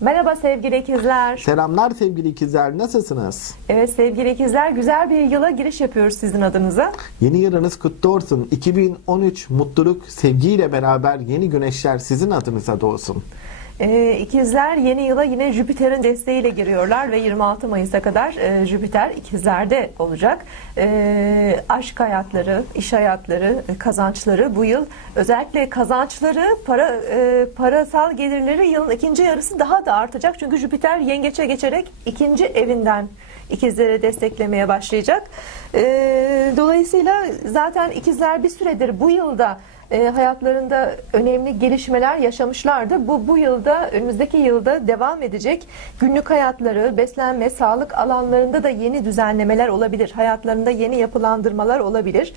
Merhaba sevgili ikizler. Selamlar sevgili ikizler nasılsınız? Evet sevgili ikizler güzel bir yıla giriş yapıyoruz sizin adınıza. Yeni yılınız kutlu olsun. 2013 mutluluk, sevgiyle beraber yeni güneşler sizin adınıza doğsun. Ee, ikizler yeni yıla yine Jüpiter'in desteğiyle giriyorlar ve 26 Mayıs'a kadar e, Jüpiter ikizlerde olacak. Ee, aşk hayatları, iş hayatları, e, kazançları bu yıl özellikle kazançları, para e, parasal gelirleri yılın ikinci yarısı daha da artacak. Çünkü Jüpiter yengeçe geçerek ikinci evinden ikizleri desteklemeye başlayacak. Ee, dolayısıyla zaten ikizler bir süredir bu yılda e, hayatlarında önemli gelişmeler yaşamışlardı. Bu bu yılda önümüzdeki yılda devam edecek. Günlük hayatları, beslenme, sağlık alanlarında da yeni düzenlemeler olabilir. Hayatlarında yeni yapılandırmalar olabilir.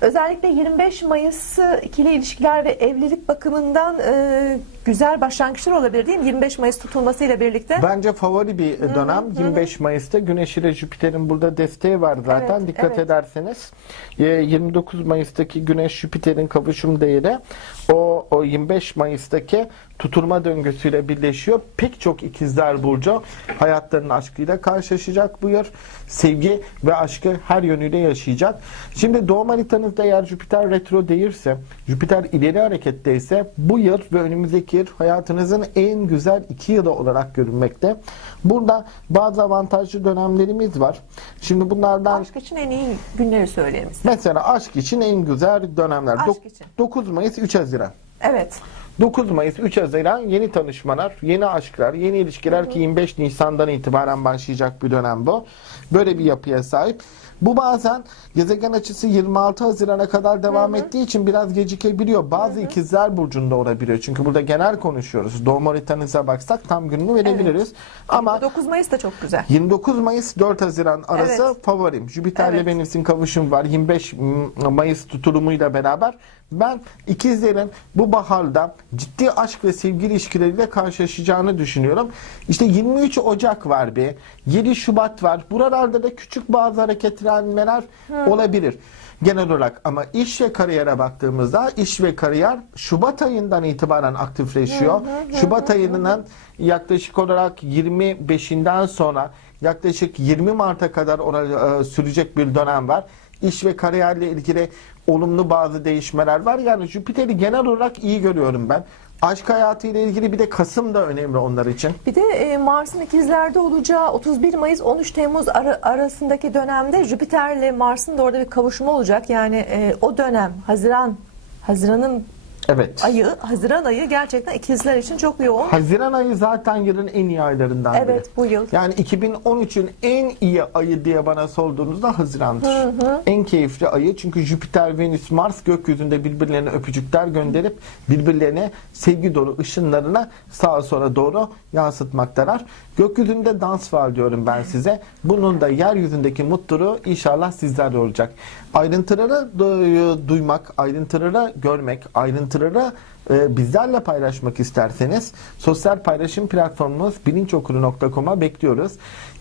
Özellikle 25 Mayıs ikili ilişkiler ve evlilik bakımından e, güzel başlangıçlar olabilir değil mi? 25 Mayıs tutulmasıyla birlikte. Bence favori bir dönem 25 Mayıs'ta Güneş ile Jüpiter'in burada desteği var zaten. Evet, Dikkat evet. ederseniz e, 29 Mayıs'taki Güneş Jüpiter'in kavuşum değeri o, o 25 Mayıs'taki tutulma döngüsüyle birleşiyor. Pek çok ikizler burcu hayatlarının aşkıyla karşılaşacak bu yıl. Sevgi ve aşkı her yönüyle yaşayacak. Şimdi doğum haritanızda eğer Jüpiter retro değilse, Jüpiter ileri hareketteyse bu yıl ve önümüzdeki yıl hayatınızın en güzel iki yılı olarak görünmekte. Burada bazı avantajlı dönemlerimiz var. Şimdi bunlardan Aşk için en iyi günleri söyleyelim. mesela aşk için en güzel dönemler. Aşk için. 9 Mayıs 3 Haziran. Evet. 9 Mayıs 3 Haziran yeni tanışmalar, yeni aşklar, yeni ilişkiler ki 25 Nisan'dan itibaren başlayacak bir dönem bu. Böyle bir yapıya sahip. Bu bazen gezegen açısı 26 Haziran'a kadar devam ettiği için biraz gecikebiliyor. Bazı ikizler burcunda olabiliyor. Çünkü burada genel konuşuyoruz. Doğum haritanıza baksak tam gününü verebiliriz. Ama 9 Mayıs da çok güzel. 29 Mayıs 4 Haziran arası Evet. favorim. Jüpiter'le Evet. Venüs'ün kavuşum var. 25 Mayıs tutulumuyla beraber ben ikizlerin bu baharda ciddi aşk ve sevgi ilişkileriyle karşılaşacağını düşünüyorum. İşte 23 Ocak var bir. 7 Şubat var. Buralarda da küçük bazı hareketlenmeler olabilir. Genel olarak ama iş ve kariyere baktığımızda iş ve kariyer Şubat ayından itibaren aktifleşiyor. Şubat ayının yaklaşık olarak 25'inden sonra yaklaşık 20 Mart'a kadar ora- e, sürecek bir dönem var. İş ve kariyerle ilgili olumlu bazı değişmeler var. Yani Jüpiter'i genel olarak iyi görüyorum ben. Aşk hayatı ile ilgili bir de Kasım da önemli onlar için. Bir de e, Mars'ın ikizlerde olacağı 31 Mayıs 13 Temmuz ara- arasındaki dönemde Jüpiter'le Mars'ın da orada bir kavuşumu olacak. Yani e, o dönem Haziran Haziran'ın Evet. ayı, Haziran ayı gerçekten ikizler için çok yoğun. Haziran ayı zaten yılın en iyi aylarından biri. Evet bu yıl. Yani 2013'ün en iyi ayı diye bana sorduğunuzda Haziran'dır. En keyifli ayı çünkü Jüpiter, Venüs, Mars gökyüzünde birbirlerine öpücükler gönderip birbirlerine sevgi dolu ışınlarına sağa sola doğru yansıtmaktalar. Gökyüzünde dans var diyorum ben size. Bunun da yeryüzündeki mutluluğu inşallah sizlerle olacak. Ayrıntıları du- duymak, ayrıntıları görmek, ayrıntıları e, bizlerle paylaşmak isterseniz sosyal paylaşım platformumuz bilinçokulu.com'a bekliyoruz.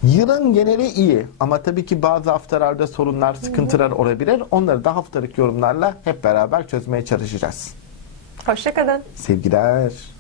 Yılın geneli iyi ama tabii ki bazı haftalarda sorunlar, sıkıntılar olabilir. Onları da haftalık yorumlarla hep beraber çözmeye çalışacağız. Hoşçakalın. Sevgiler.